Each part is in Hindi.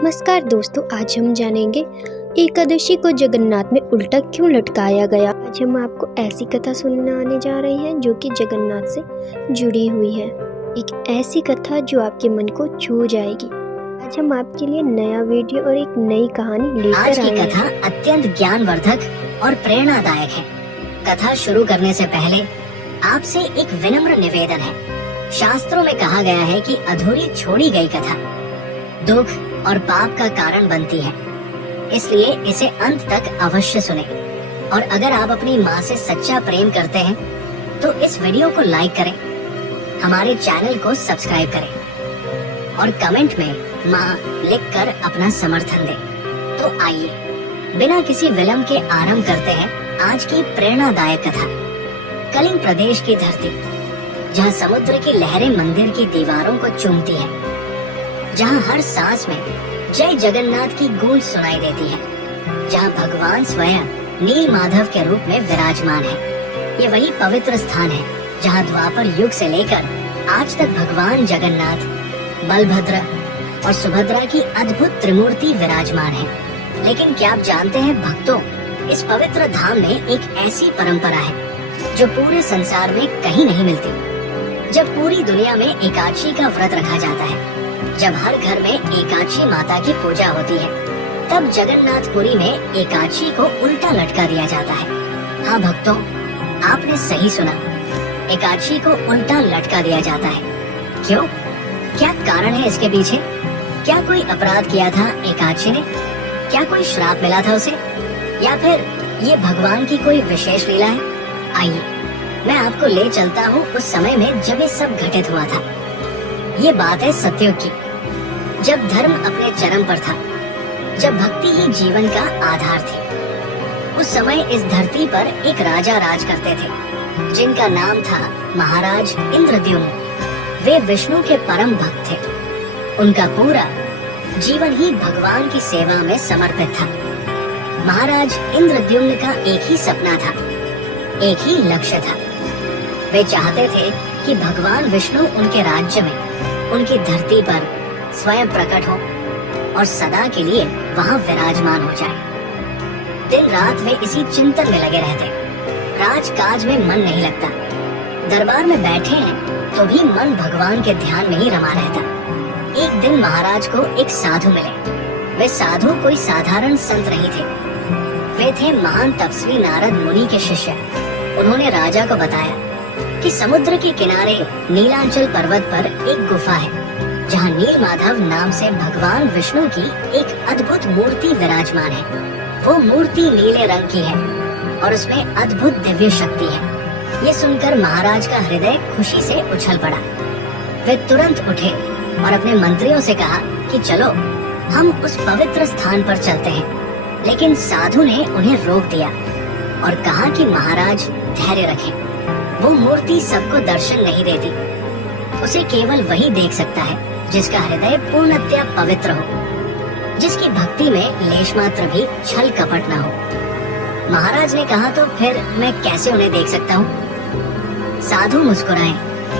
नमस्कार दोस्तों, आज हम जानेंगे एकादशी को जगन्नाथ में उल्टा क्यों लटकाया गया। आज हम आपको ऐसी कथा सुनाने जा रहे हैं जो कि जगन्नाथ से जुड़ी हुई है। एक ऐसी कथा जो आपके मन को छू जाएगी। आज हम आपके लिए नया वीडियो और एक नई कहानी लेकर आए हैं। आज की कथा अत्यंत ज्ञानवर्धक और प्रेरणादायक है। कथा शुरू करने से पहले आपसे एक विनम्र निवेदन है। शास्त्रों में कहा गया है कि अधूरी छोड़ी गई कथा दुख और पाप का कारण बनती है, इसलिए इसे अंत तक अवश्य सुने। और अगर आप अपनी माँ से सच्चा प्रेम करते हैं तो इस वीडियो को लाइक करें, हमारे चैनल को सब्सक्राइब करें और कमेंट में माँ लिखकर अपना समर्थन दें। तो आइए बिना किसी विलंब के आरंभ करते हैं आज की प्रेरणादायक कथा। कलिंग प्रदेश की धरती, जहाँ समुद्र की लहरें मंदिर की दीवारों को चूमती हैं, जहाँ हर सांस में जय जगन्नाथ की गूंज सुनाई देती है, जहाँ भगवान स्वयं नील माधव के रूप में विराजमान है। ये वही पवित्र स्थान है जहाँ द्वापर युग से लेकर आज तक भगवान जगन्नाथ, बलभद्र और सुभद्रा की अद्भुत त्रिमूर्ति विराजमान है। लेकिन क्या आप जानते हैं भक्तों, इस पवित्र धाम में एक ऐसी परंपरा है जो पूरे संसार में कहीं नहीं मिलती। जब पूरी दुनिया में एकादशी का व्रत रखा जाता है, जब हर घर में एकादशी माता की पूजा होती है, तब जगन्नाथपुरी में एकादशी को उल्टा लटका दिया जाता है। हाँ भक्तों, आपने सही सुना, एकादशी को उल्टा लटका दिया जाता है। क्यों? क्या कारण है इसके पीछे? क्या कोई अपराध किया था एकादशी ने? क्या कोई श्राप मिला था उसे? या फिर ये भगवान की कोई विशेष लीला है? आइए मैं आपको ले चलता हूँ उस समय में जब ये सब घटित हुआ था। ये बात है सतयुग की, जब धर्म अपने चरम पर था, जब भक्ति ही जीवन का आधार थी। उस समय इस धरती पर एक राजा राज करते थे जिनका नाम था महाराज इंद्रद्युम्न। वे विष्णु के परम भक्त थे। उनका पूरा जीवन ही भगवान की सेवा में समर्पित था। महाराज इंद्रद्युम्न का एक ही सपना था, एक ही लक्ष्य था। वे चाहते थे कि भगवान विष्णु उनके राज्य में, उनकी धरती पर स्वयं प्रकट हो और सदा के लिए वहाँ विराजमान हो जाए। दिन रात वे इसी चिंतन में लगे रहते। राजकाज में मन नहीं लगता। दरबार में बैठे हैं तो भी मन भगवान के ध्यान में ही रमा रहता। एक दिन महाराज को एक साधु मिले। वे साधु कोई साधारण संत नहीं थे। वे थे महान तपस्वी नारद मुनि के शिष्य। उन्होंने राजा को बताया कि समुद्र के किनारे नीलांचल पर्वत पर एक गुफा है जहाँ नील माधव नाम से भगवान विष्णु की एक अद्भुत मूर्ति विराजमान है। वो मूर्ति नीले रंग की है और उसमें अद्भुत दिव्य शक्ति है। ये सुनकर महाराज का हृदय खुशी से उछल पड़ा। वे तुरंत उठे और अपने मंत्रियों से कहा कि चलो हम उस पवित्र स्थान पर चलते हैं। लेकिन साधु ने उन्हें रोक दिया और कहा कि महाराज धैर्य रखें। वो मूर्ति सबको दर्शन नहीं देती। उसे केवल वही देख सकता है जिसका हृदय पूर्णतया पवित्र हो, जिसकी भक्ति में लेश मात्र भी छल कपट न हो। महाराज ने कहा तो फिर मैं कैसे उन्हें देख सकता हूँ? साधु मुस्कुराए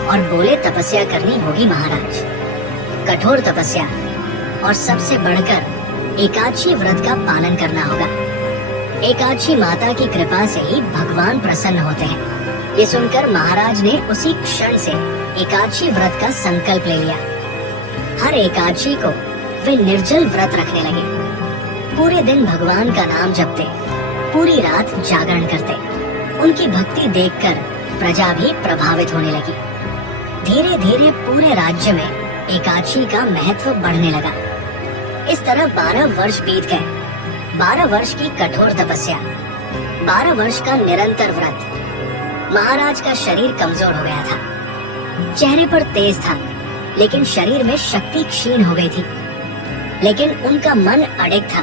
और बोले तपस्या करनी होगी महाराज, कठोर तपस्या, और सबसे बढ़कर एकादशी व्रत का पालन करना होगा। एकादशी माता की कृपा से ही भगवान प्रसन्न होते हैं। ये सुनकर महाराज ने उसी क्षण से एकादशी व्रत का संकल्प ले लिया। हर एकादशी को वे निर्जल व्रत रखने लगे। पूरे दिन भगवान का नाम जपते, पूरी रात जागरण करते। उनकी भक्ति देखकर प्रजा भी प्रभावित होने लगी। धीरे धीरे पूरे राज्य में एकादशी का महत्व बढ़ने लगा। इस तरह 12 वर्ष बीत गए। 12 वर्ष की कठोर तपस्या, 12 वर्ष का निरंतर व्रत। महाराज का शरीर कमजोर हो गया था। चेहरे पर तेज था, लेकिन शरीर में शक्ति क्षीण हो गई थी। लेकिन उनका मन अडिग था,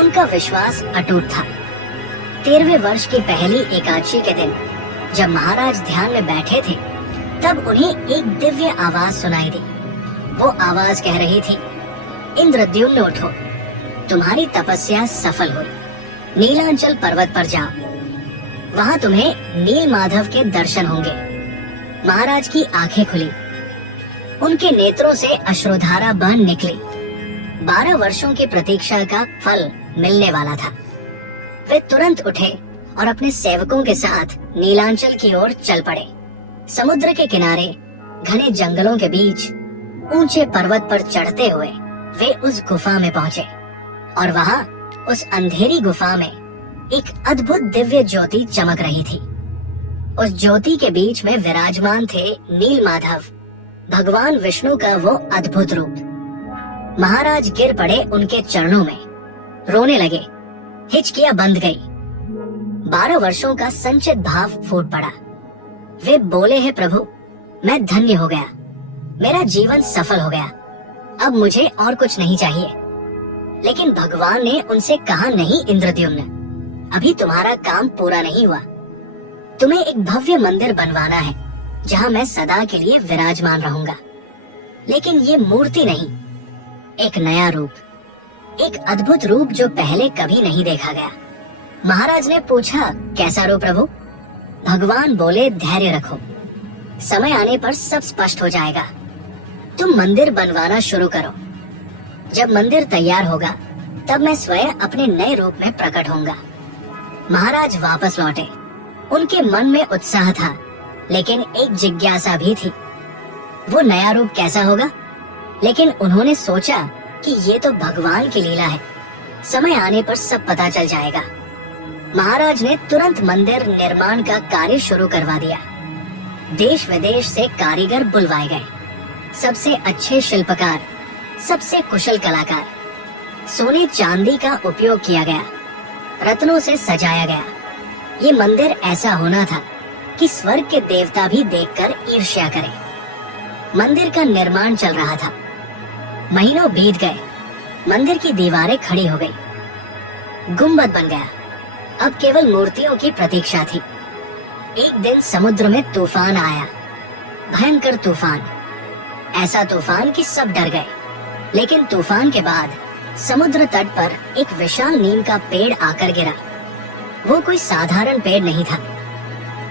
उनका विश्वास अटूट था। 13वें वर्ष की पहली एकादशी के दिन जब महाराज ध्यान में बैठे थे, तब उन्हें एक दिव्य आवाज सुनाई दी। वो आवाज कह रही थी, इंद्रद्युम्न उठो, तुम्हारी तपस्या सफल हुई। नीलांचल पर्वत पर जाओ, वहाँ तुम्हें नील माधव के दर्शन होंगे। महाराज की आंखें खुली, उनके नेत्रों से अश्रुधारा बह निकली। 12 वर्षों की प्रतीक्षा का फल मिलने वाला था। वे तुरंत उठे और अपने सेवकों के साथ नीलांचल की ओर चल पड़े। समुद्र के किनारे घने जंगलों के बीच ऊंचे पर्वत पर चढ़ते हुए वे उस गुफा में पहुंचे और वहां उस अंधेरी गुफा में एक अद्भुत दिव्य ज्योति चमक रही थी। उस ज्योति के बीच में विराजमान थे नीलमाधव, भगवान विष्णु का वो अद्भुत रूप। महाराज गिर पड़े उनके चरणों में, रोने लगे, हिचकियां बंद गई। 12 वर्षों का संचित भाव फूट पड़ा। वे बोले, हैं प्रभु, मैं धन्य हो गया, मेरा जीवन सफल हो गया, अब मुझे और कुछ नहीं चाहिए। लेकिन भगवान ने उनसे कहा, नहीं इंद्रद्युम्न, अभी तुम्हारा काम पूरा नहीं हुआ। तुम्हें एक भव्य मंदिर बनवाना है जहाँ मैं सदा के लिए विराजमान रहूंगा। लेकिन ये मूर्ति नहीं, एक नया रूप, एक अद्भुत रूप जो पहले कभी नहीं देखा गया। महाराज ने पूछा, कैसा रूप प्रभु? भगवान बोले, धैर्य रखो, समय आने पर सब स्पष्ट हो जाएगा। तुम मंदिर बनवाना शुरू करो। जब मंदिर तैयार होगा तब मैं स्वयं अपने नए रूप में प्रकट होऊंगा। महाराज वापस लौटे। उनके मन में उत्साह था, लेकिन एक जिज्ञासा भी थी, वो नया रूप कैसा होगा? लेकिन उन्होंने सोचा कि ये तो भगवान की लीला है, समय आने पर सब पता चल जाएगा। महाराज ने तुरंत मंदिर निर्माण का कार्य शुरू करवा दिया। देश विदेश से कारीगर बुलवाए गए, सबसे अच्छे शिल्पकार, सबसे कुशल कलाकार। सोने चांदी का उपयोग किया गया, रत्नों से सजाया गया। ये मंदिर ऐसा होना था कि स्वर्ग के देवता भी देखकर ईर्ष्या करें। मंदिर का निर्माण चल रहा था। महीनों बीत गए, मंदिर की दीवारें खड़ी हो गई, गुंबद बन गया। अब केवल मूर्तियों की प्रतीक्षा थी। एक दिन समुद्र में तूफान आया, भयंकर तूफान, ऐसा तूफान कि सब डर गए। लेकिन तूफान के बाद समुद्र तट पर एक विशाल नीम का पेड़ आकर गिरा। वो कोई साधारण पेड़ नहीं था,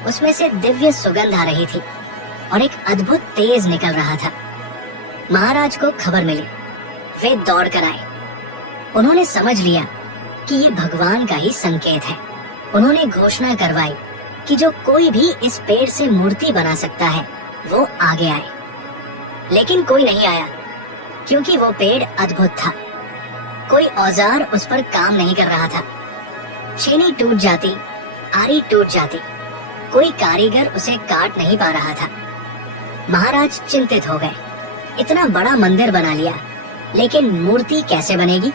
उसमें से दिव्य सुगंध आ रही थी और एक अद्भुत तेज निकल रहा था। महाराज को खबर मिली, वे दौड़ कर आए। उन्होंने समझ लिया कि ये भगवान का ही संकेत है। उन्होंने घोषणा करवाई कि जो कोई भी इस पेड़ से मूर्ति बना सकता है वो आगे आए। लेकिन कोई नहीं आया, क्योंकि वो पेड़ अद्भुत था। कोई औजार उस पर काम नहीं कर रहा था। छेनी टूट जाती, आरी टूट जाती, कोई कारीगर उसे काट नहीं पा रहा था। महाराज चिंतित हो गए। इतना बड़ा मंदिर बना लिया, लेकिन मूर्ति कैसे बनेगी?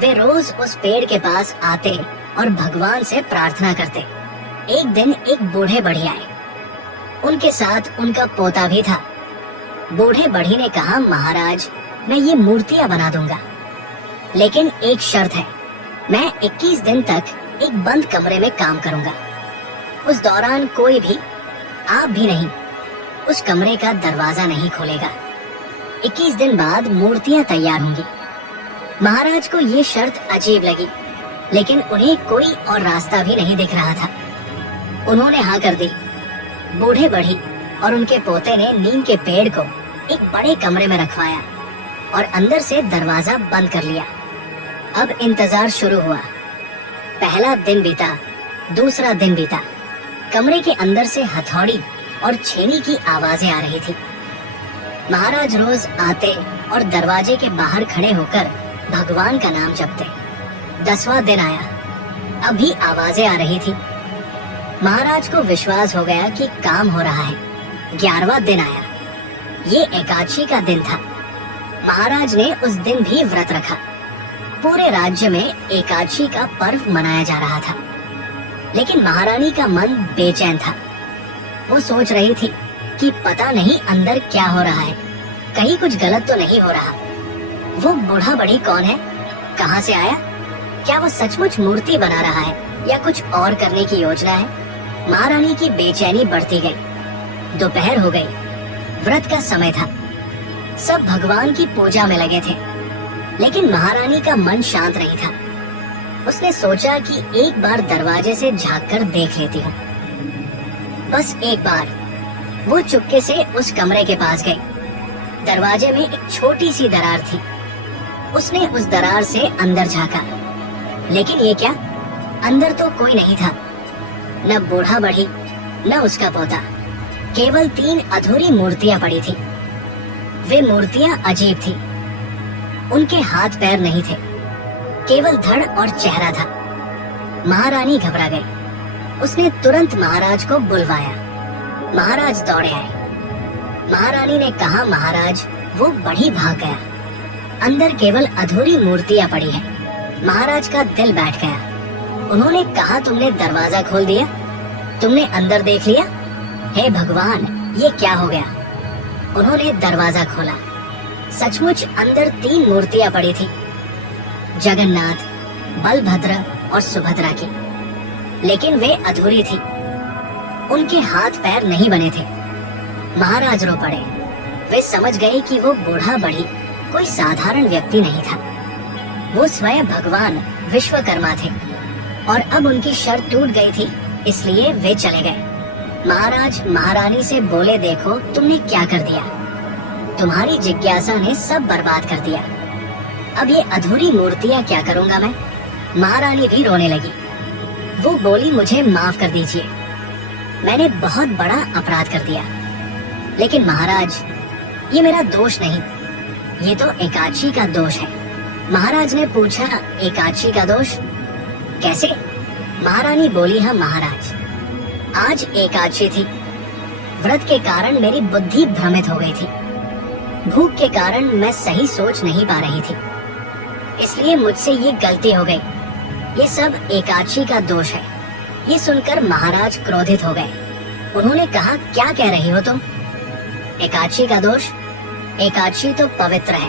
वे रोज उस पेड़ के पास आते और भगवान से प्रार्थना करते। एक दिन एक बूढ़े बढ़ी आए, उनके साथ उनका पोता भी था। बूढ़े बढ़ी ने कहा, महाराज, मैं ये मूर्तियां बना दूंगा, लेकिन एक शर्त है, मैं 21 दिन तक एक बंद कमरे में काम करूंगा। उस दौरान कोई भी, आप भी नहीं, उस कमरे का दरवाजा नहीं खोलेगा। 21 दिन बाद मूर्तियां तैयार होंगी। महाराज को ये शर्त अजीब लगी, लेकिन उन्हें कोई और रास्ता भी नहीं दिख रहा था। उन्होंने हाँ कर दी। बूढ़े बढ़ी और उनके पोते ने नीम के पेड़ को एक बड़े कमरे में रखवाया और अंदर से दरवाजा बंद कर लिया। अब इंतजार शुरू हुआ। पहला दिन बीता, दूसरा दिन बीता। कमरे के अंदर से हथौड़ी और छेनी की आवाजें आ रही थी। महाराज रोज आते और दरवाजे के बाहर खड़े होकर भगवान का नाम जपते। 10वां दिन आया, अभी आवाजें आ रही थी। महाराज को विश्वास हो गया कि काम हो रहा है। 11वां दिन आया, ये एकादशी का दिन था। महाराज ने उस दिन भी व्रत रखा। पूरे राज्य में एकादशी का पर्व मनाया जा रहा था, लेकिन महारानी का मन बेचैन था। वो सोच रही थी कि पता नहीं अंदर क्या हो रहा है, कहीं कुछ गलत तो नहीं हो रहा। वो बूढ़ा बढ़ी कौन है, कहाँ से आया, क्या वो सचमुच मूर्ति बना रहा है या कुछ और करने की योजना है? महारानी की बेचैनी बढ़ती गई। दोपहर हो गई, व्रत का समय था। सब भगवान की पूजा में लगे थे, लेकिन महारानी का मन शांत नहीं था। उसने सोचा कि एक बार दरवाजे से झांक कर देख लेती हूँ। बस एक बार। वो चुपके से उस कमरे के पास गई। दरवाजे में एक छोटी सी दरार थी। उसने उस दरार से अंदर झांका, लेकिन ये क्या, अंदर तो कोई नहीं था, न बूढ़ा बढ़ी न उसका पोता। केवल 3 अधूरी मूर्तियां पड़ी थी। वे मूर्तियां अजीब थी। उनके हाथ पैर नहीं थे, केवल धड़ और चेहरा था। महारानी घबरा गई। उसने तुरंत महाराज को बुलवाया। महाराज दौड़े आए। महारानी ने कहा, महाराज, वो बढ़ी भाग गया, अंदर केवल अधूरी मूर्तियां पड़ी हैं। महाराज का दिल बैठ गया। उन्होंने कहा, तुमने दरवाजा खोल दिया, तुमने अंदर देख लिया? हे भगवान, ये क्या हो गया? उन्होंने दरवाजा खोला। सचमुच अंदर 3 मूर्तियां पड़ी थी, जगन्नाथ, बलभद्र और सुभद्रा की, लेकिन वे अधूरी थी। उनके हाथ पैर नहीं बने थे। महाराज रो पड़े। वे समझ गए कि वो बूढ़ा बढ़ी कोई साधारण व्यक्ति नहीं था, वो स्वयं भगवान विश्वकर्मा थे, और अब उनकी शर्त टूट गई थी, इसलिए वे चले गए। महाराज महारानी से बोले, देखो तुमने क्या कर दिया, तुम्हारी जिज्ञासा ने सब बर्बाद कर दिया। अब ये अधूरी मूर्तियां क्या करूंगा मैं? महारानी भी रोने लगी। वो बोली, मुझे माफ कर दीजिए, मैंने बहुत बड़ा अपराध कर दिया। लेकिन महाराज, ये मेरा दोष नहीं, ये तो एकादशी का दोष है। महाराज ने पूछा, एकादशी का दोष कैसे? महारानी बोली, हाँ महाराज, आज एकादशी थी। व्रत के कारण मेरी बुद्धि भ्रमित हो गई थी। भूख के कारण मैं सही सोच नहीं पा रही थी, इसलिए मुझसे ये गलती हो गई। ये सब एकादशी का दोष है। ये सुनकर महाराज क्रोधित हो गए। उन्होंने कहा, क्या कह रही हो तुम? एकादशी का दोष? एकादशी तो पवित्र है।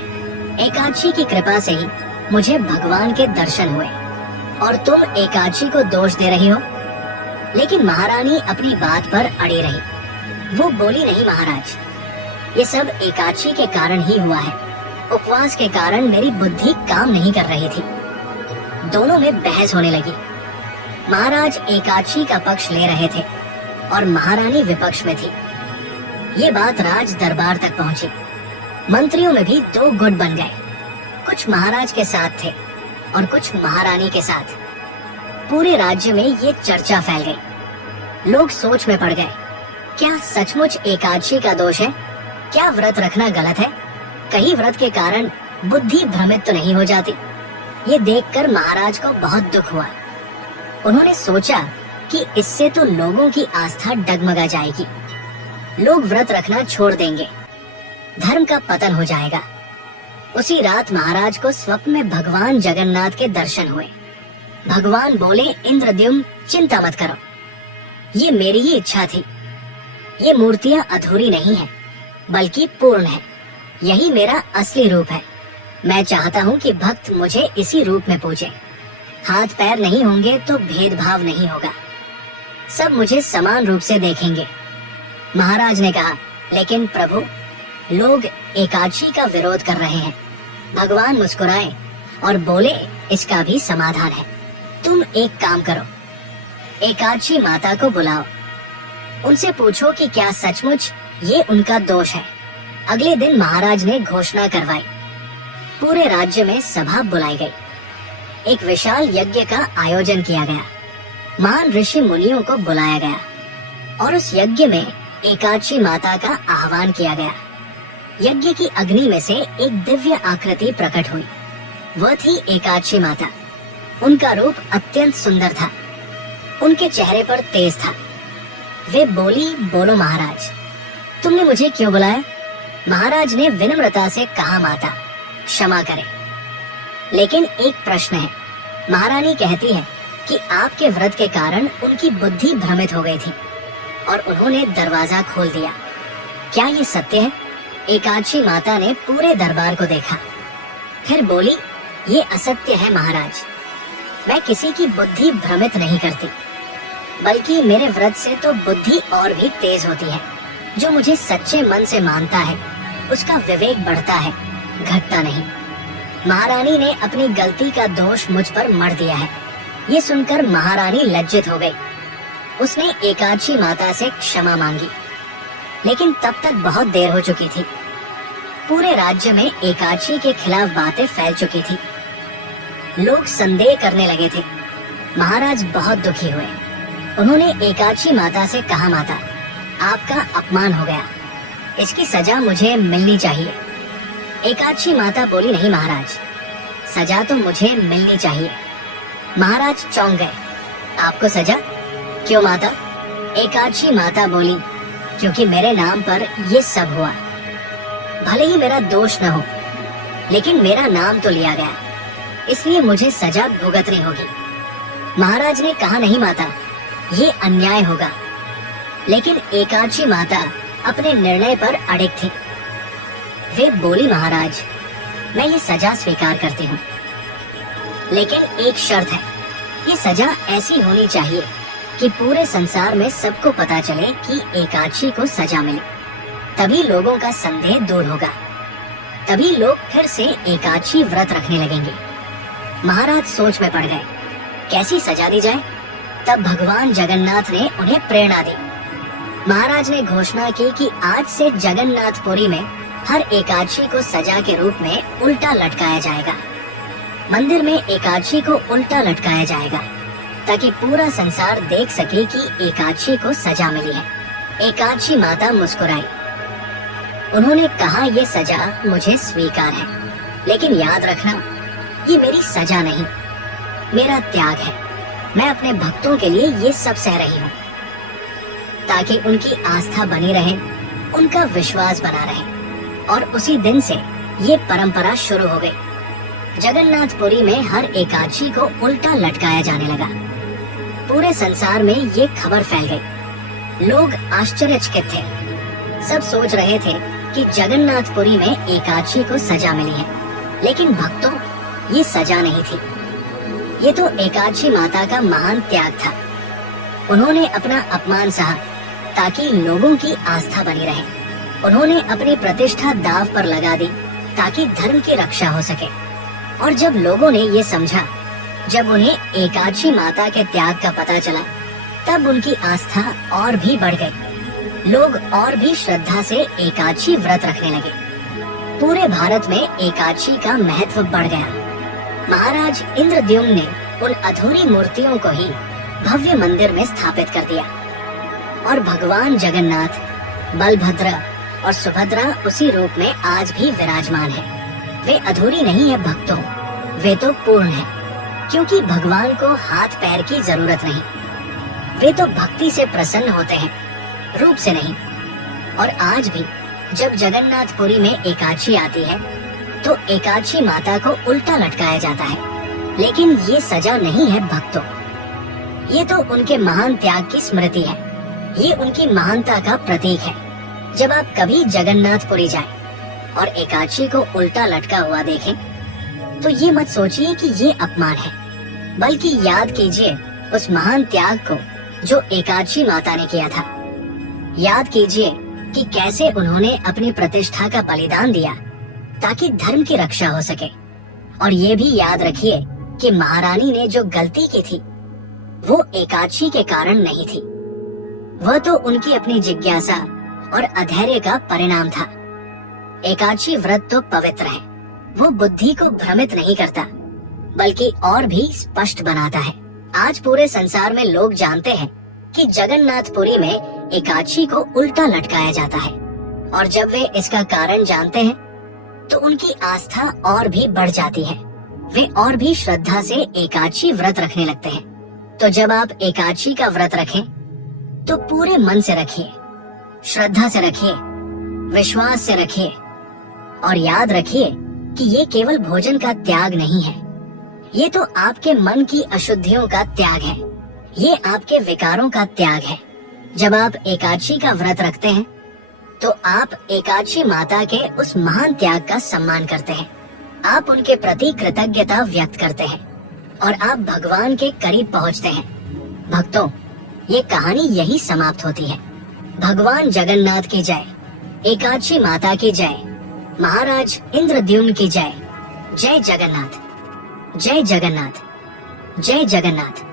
एकादशी की कृपा से ही मुझे भगवान के दर्शन हुए, और तुम एकादशी को दोष दे रही हो? लेकिन महारानी अपनी बात पर अड़ी रही। वो बोली, नहीं महाराज, ये सब एकादशी के कारण ही हुआ है। उपवास के कारण मेरी बुद्धि काम नहीं कर रही थी। दोनों में बहस होने लगी। महाराज एकादशी का पक्ष ले रहे थे और महारानी विपक्ष में थी। ये बात राज दरबार तक पहुंची। मंत्रियों में भी 2 गुट बन गए। कुछ महाराज के साथ थे और कुछ महारानी के साथ। पूरे राज्य में ये चर्चा फैल गई। लोग सोच में पड़ गए, क्या सचमुच एकादशी का दोष है? क्या व्रत रखना गलत है? कहीं व्रत के कारण बुद्धि भ्रमित तो नहीं हो जाती? ये देखकर महाराज को बहुत दुख हुआ। उन्होंने सोचा कि इससे तो लोगों की आस्था डगमगा जाएगी, लोग व्रत रखना छोड़ देंगे, धर्म का पतन हो जाएगा। उसी रात महाराज को स्वप्न में भगवान जगन्नाथ के दर्शन हुए। भगवान बोले, इंद्रद्युम्न, चिंता मत करो, ये मेरी ही इच्छा थी। ये मूर्तियां अधूरी नहीं है, बल्कि पूर्ण है। यही मेरा असली रूप है। मैं चाहता हूँ कि भक्त मुझे इसी रूप में पूजे। हाथ पैर नहीं होंगे तो भेदभाव नहीं होगा, सब मुझे समान रूप से देखेंगे। महाराज ने कहा, लेकिन प्रभु, लोग एकादशी का विरोध कर रहे हैं। भगवान मुस्कुराए और बोले, इसका भी समाधान है। तुम एक काम करो, एकादशी माता को बुलाओ, उनसे पूछो कि क्या सचमुच ये उनका दोष है। अगले दिन महाराज ने घोषणा करवाई। पूरे राज्य में सभा बुलाई गई। एक विशाल यज्ञ का आयोजन किया गया। महान ऋषि मुनियों को बुलाया गया और उस यज्ञ में एकादशी माता का आह्वान किया गया। यज्ञ की अग्नि में से एक दिव्य आकृति प्रकट हुई। वह थी एकादशी माता। उनका रूप अत्यंत सुंदर था। उनके चेहरे पर तेज था। वे बोली, बोलो महाराज, तुमने मुझे क्यों बुलाया? महाराज ने विनम्रता से कहा, माता क्षमा करें, लेकिन एक प्रश्न है। महारानी कहती है कि आपके व्रत के कारण उनकी बुद्धि भ्रमित हो गई थी और उन्होंने दरवाजा खोल दिया। क्या ये सत्य है? एकादशी माता ने पूरे दरबार को देखा, फिर बोली, ये असत्य है महाराज। मैं किसी की बुद्धि भ्रमित नहीं करती, बल्कि मेरे व्रत से तो बुद्धि और भी तेज होती है। जो मुझे सच्चे मन से मानता है उसका विवेक बढ़ता है, घटता नहीं। महारानी ने अपनी गलती का दोष मुझ पर मढ़ दिया है। ये सुनकर महारानी लज्जित हो गई। उसने एकादशी माता से क्षमा मांगी, लेकिन तब तक बहुत देर हो चुकी थी। पूरे राज्य में एकादशी के खिलाफ बातें फैल चुकी थी। लोग संदेह करने लगे थे। महाराज बहुत दुखी हुए। उन्होंने एकादशी माता से कहा, माता, आपका अपमान हो गया, इसकी सजा मुझे मिलनी चाहिए। एकादशी माता बोली, नहीं महाराज, सजा तो मुझे मिलनी चाहिए। महाराज चौंक गए। आपको सजा? क्यों माता? एकादशी माता बोली, क्योंकि मेरे नाम पर ये सब हुआ। भले ही मेरा दोष न हो, लेकिन मेरा नाम तो लिया गया, इसलिए मुझे सजा भुगतनी होगी। महाराज ने कहा, नहीं माता, ये अन्याय होगा। लेकिन एकादशी माता अपने निर्णय पर अड़िग थी। वे बोली, महाराज, मैं ये सजा स्वीकार करती हूँ, लेकिन एक शर्त है, ये सजा ऐसी होनी चाहिए कि पूरे संसार में सबको पता चले कि एकादशी को सजा मिले। तभी लोगों का संदेह दूर होगा, तभी लोग फिर से एकादशी व्रत रखने लगेंगे। महाराज सोच में पड़ गए, कैसी सजा दी जाए? तब भगवान जगन्नाथ ने उन्हें प्रेरणा दी। महाराज ने घोषणा की कि आज से जगन्नाथपुरी में हर एकादशी को सजा के रूप में उल्टा लटकाया जाएगा। मंदिर में एकादशी को उल्टा लटकाया जाएगा, ताकि पूरा संसार देख सके कि एकादशी को सजा मिली है। एकादशी माता मुस्कुराई। उन्होंने कहा, ये सजा मुझे स्वीकार है, लेकिन याद रखना, ये मेरी सजा नहीं, मेरा त्याग है। मैं अपने भक्तों के लिए ये सब सह रही हूँ, ताकि उनकी आस्था बनी रहे, उनका विश्वास बना रहे। और उसी दिन से ये परंपरा शुरू हो गई। जगन्नाथपुरी में हर एकादशी को उल्टा लटकाया जाने लगा। पूरे संसार में ये खबर फैल गई। लोग आश्चर्यचकित थे। सब सोच रहे थे कि जगन्नाथपुरी में एकादशी को सजा मिली है, लेकिन भक्तों, ये सजा नहीं थी। ये तो एकादशी माता का महान त्याग था। उन्होंने अपना अपमान सहा ताकि लोगों की आस्था बनी रहे। उन्होंने अपनी प्रतिष्ठा दांव पर लगा दी ताकि धर्म की रक्षा हो सके। और जब लोगों ने ये समझा, जब उन्हें एकादशी माता के त्याग का पता चला, तब उनकी आस्था और भी बढ़ गई। लोग और भी श्रद्धा से एकादशी व्रत रखने लगे। पूरे भारत में एकादशी का महत्व बढ़ गया। महाराज इंद्रद्युम्न ने उन अधूरी मूर्तियों को ही भव्य मंदिर में स्थापित कर दिया। और भगवान जगन्नाथ, बलभद्र और सुभद्रा उसी रूप में आज भी विराजमान है। वे अधूरी नहीं है भक्तों, वे तो पूर्ण है, क्योंकि भगवान को हाथ पैर की जरूरत नहीं। वे तो भक्ति से प्रसन्न होते हैं, रूप से नहीं। और आज भी जब जगन्नाथपुरी में एकादशी आती है, तो एकादशी माता को उल्टा लटकाया जाता है। लेकिन ये सजा नहीं है भक्तों, ये तो उनके महान त्याग की स्मृति है। ये उनकी महानता का प्रतीक है। जब आप कभी जगन्नाथपुरी जाएं और एकादशी को उल्टा लटका हुआ देखें, तो ये मत सोचिए कि ये अपमान है, बल्कि याद कीजिए उस महान त्याग को जो एकादशी माता ने किया था। याद कीजिए कि कैसे उन्होंने अपनी प्रतिष्ठा का बलिदान दिया ताकि धर्म की रक्षा हो सके। और ये भी याद रखिए कि महारानी ने जो गलती की थी, वो एकादशी के कारण नहीं थी। वह तो उनकी अपनी जिज्ञासा और अधैर्य का परिणाम था। एकादशी व्रत तो पवित्र है, वो बुद्धि को भ्रमित नहीं करता, बल्कि और भी स्पष्ट बनाता है। आज पूरे संसार में लोग जानते हैं कि जगन्नाथपुरी में एकादशी को उल्टा लटकाया जाता है। और जब वे इसका कारण जानते हैं, तो उनकी आस्था और भी बढ़ जाती है। वे और भी श्रद्धा से एकादशी व्रत रखने लगते हैं। तो जब आप एकादशी का व्रत रखें, तो पूरे मन से रखिए, श्रद्धा से रखिए, विश्वास से रखिए। और याद रखिए कि ये केवल भोजन का त्याग नहीं है, ये तो आपके मन की अशुद्धियों का त्याग है, ये आपके विकारों का त्याग है। जब आप एकादशी का व्रत रखते हैं, तो आप एकादशी माता के उस महान त्याग का सम्मान करते हैं। आप उनके प्रति कृतज्ञता व्यक्त करते हैं और आप भगवान के करीब पहुंचते हैं। भक्तों, ये कहानी यही समाप्त होती है। भगवान जगन्नाथ की जय, एकादशी माता की जय, महाराज इंद्रद्युम्न की जय। जय जगन्नाथ, जय जगन्नाथ, जय जगन्नाथ।